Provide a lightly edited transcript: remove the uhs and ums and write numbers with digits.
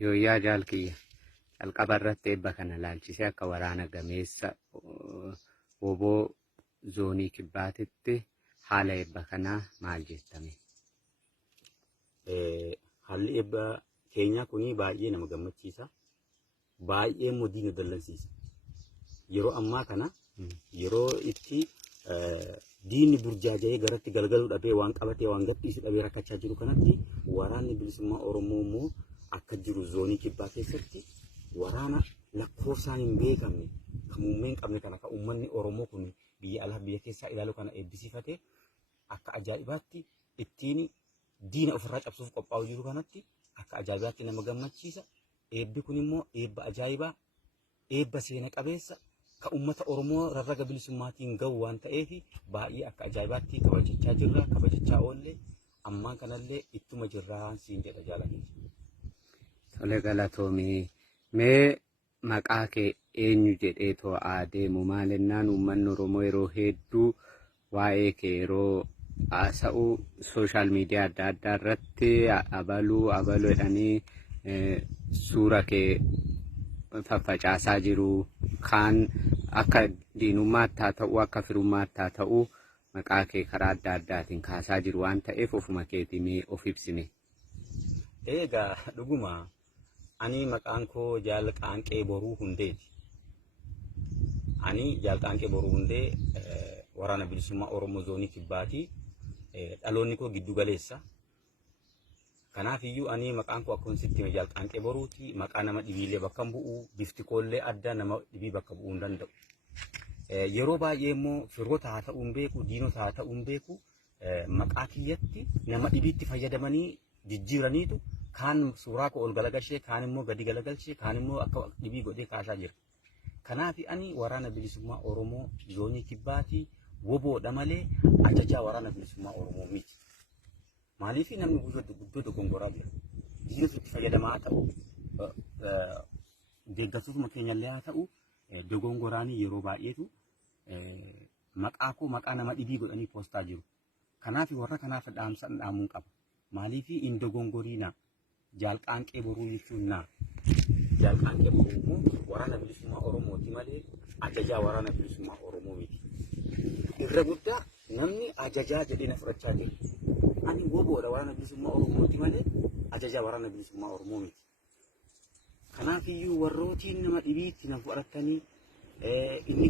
Yooyyaa jaalkiyya jalqaba irratti eebba kana laalchisee akka waraana gameessa oboo zoonii kibbaatitti haala eebba kanaa maal jettame? Haalli eebba keenyaa kuni baay'ee nama gammachiisa. Baay'ee immoo diina dallansiisa. Yeroo ammaa kana yeroo itti diinni burjaaja'ee garatti galgaluu dhabee waan qabatee waan gadhiisu dhabee rakkachaa jiru kanatti waraanni bilisummaa Oromoo immoo akka jiru zoonii kibbaa keessatti waraana lakkoofsaan hin beekamne kan muummee hin qabne kana kan uummanni Oromoo kun biyya alaa biyya keessaa ilaalu kana eebbisiifatee akka ajaa'ibaatti ittiin diina ofirraa cabsuuf qophaa'u jiru kanatti akka ajaa'ibaatti nama gammachiisa. Eebbi kun immoo eebba ajaa'ibaa, eebba seena qabeessa kan uummata Oromoo rarraga bilisummaatiin gahu waan ta'eef baay'ee akka ajaa'ibaatti kabajachaa jirra, kabajachaa oollee ammaan kanallee ittuma jirraa siin jedha jaalladha. Tole galatoomii. Mee maqaa kee eenyu jedhee to'aa deemu? Maalinnaan uummanni Oromoo yeroo hedduu waa'ee kee yeroo haasa'u sooshaal miidiyaa adda addaa irratti abaluu jedhanii suura kee faffacaasaa jiru. Kaan akka diinummaatti haa ta'u akka firummaatti haa ta'u maqaa kee karaa adda addaatiin kaasaa jiru waan ta'eef ofuma keetii mee of ibsime. Egaa dhuguma ani maqaan koo Jaal Qaanqee Boruu Hundeeti. Ani Jaal Qaanqee Boruu Hundee waraana bilisummaa Oromoo zoonii kibbaati. Dhaloonni koo giddu galeessa. Kanaaf iyyuu ani maqaan koo akkuma sitti Jaal Qaanqee Boruuti. Maqaa nama dhibiilee bakka bu'u, bifti koollee adda nama dhibii bakka bu'uu hin danda'u. Yeroo baay'ee immoo firoota haa ta'uu hin beeku, diinota haa ta'uu hin beeku, maqaa kiyyatti nama dhibiitti fayyadamanii jijjiiraniitu kaan suuraa koo ol galagalchee, kaan immoo gadi galagalchee, kaan immoo akka dhibii godhee kaasaa jira. Kanaaf ani waraana bilisummaa Oromoo zoonii kibbaati. Woboodha malee ajajaa waraana bilisummaa Oromoo miti. Maaliif namni guddoo dogongoraa jira. Diinota itti fayyadamaa ta'u, deeggartootuma keenyallee haa ta'u, dogongoraanii yeroo baay'eetu maqaa koo maqaa nama dhibii godhanii poostaa jiru. Kanaaf warra kanaaf dhaamsan dhaamuun qaba. Maaliif hin dogongoriina? Jaal Qaanqee Boruu jechuun naa. Jaal Qaanqee Boruu immoo waraana bilisummaa Oromooti malee ajajaa waraana bilisummaa Oromoo miti. Irra guddaa namni ajajaa jedhee na fudhachaa jira. Ani woboodha waraana bilisummaa Oromooti malee ajajaa waraana bilisummaa Oromoo miti. Kanaaf iyyuu warrootiin nama dhibiitti na fudhatanii inni